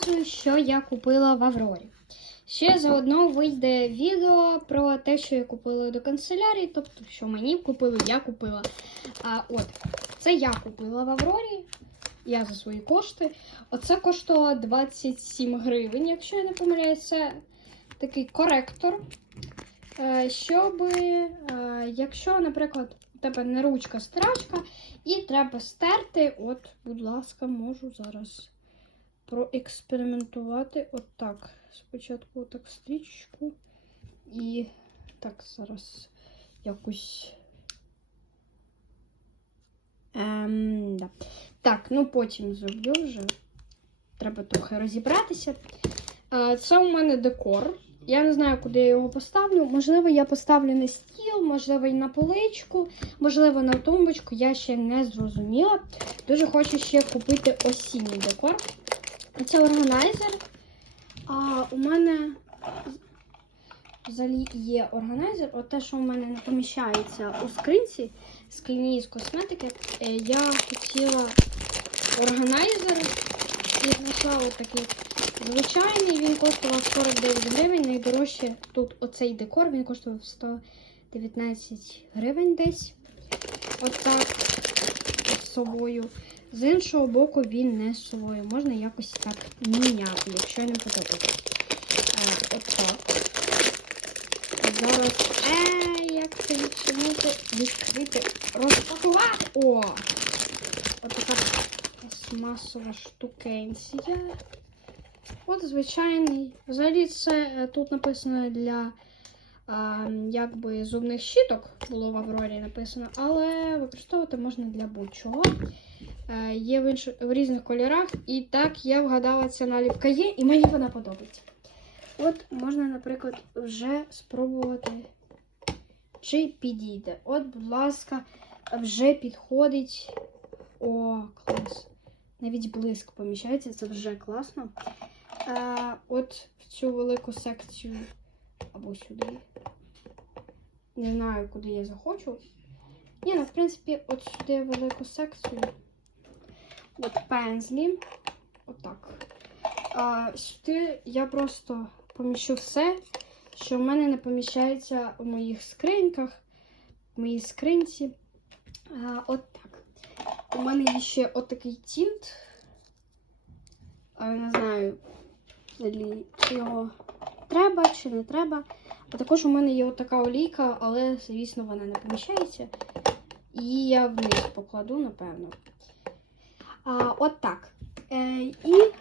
показую, що я купила в Аврорі. Ще заодно вийде відео про те, що я купила до канцелярії, тобто, що мені купили, я купила. А от, це я купила в Аврорі. Я за свої кошти. Оце коштувало 27 гривень, якщо я не помиляюсь, це такий коректор. Е, Щоб, е, якщо, наприклад, у тебе не ручка стирачка, і треба стерти, от, будь ласка, можу зараз проекспериментувати отак. Спочатку отак стрічку і так зараз якось. Ем, да. Так, ну потім зроблю вже. Треба трохи розібратися. Е, Це у мене декор. Я не знаю, куди я його поставлю. Можливо, я поставлю на стіл, можливо, і на поличку, можливо, на тумбочку. Я ще не зрозуміла. Дуже хочу ще купити осінній декор. Це органайзер. А у мене взагалі є органайзер. От те, що у мене не поміщається у скринці скляній з косметики, е, я хотіла органайзер і знайшла отакий звичайний. Він коштував 49 гривень. Найдорожче тут оцей декор, він коштував 119 гривень десь. Отак з собою. З іншого боку, він не з собою. Можна якось так міняти, якщо не подобається. Е, Отак. Зараз. Е, як це відчинити? Відкрити, розпакувати. О! Отака масова штукенція. От звичайний. Взагалі це е, тут написано для а, якби зубних щіток, було в Аврорі написано, але використовувати можна для будь-чого. Е, Є в, інш... в різних кольорах. І так я вгадала, ця наліпка є, і мені вона подобається. От можна, наприклад, вже спробувати, чи підійде. От, будь ласка, вже підходить. О, клас. Навіть блиск поміщається, це вже класно. Е, от в цю велику секцію або сюди. Не знаю, куди я захочу. Ні, ну, в принципі, от сюди велику секцію. От пензлі. Отак. А, сюди я просто поміщу все, що в мене не поміщається у моїх скриньках, в моїй скринці. От так. У мене є ще отакий тінт. Не знаю, чи його треба чи не треба. А також у мене є отака олійка, але, звісно, вона не поміщається. І я вниз покладу, напевно. От так. Е, і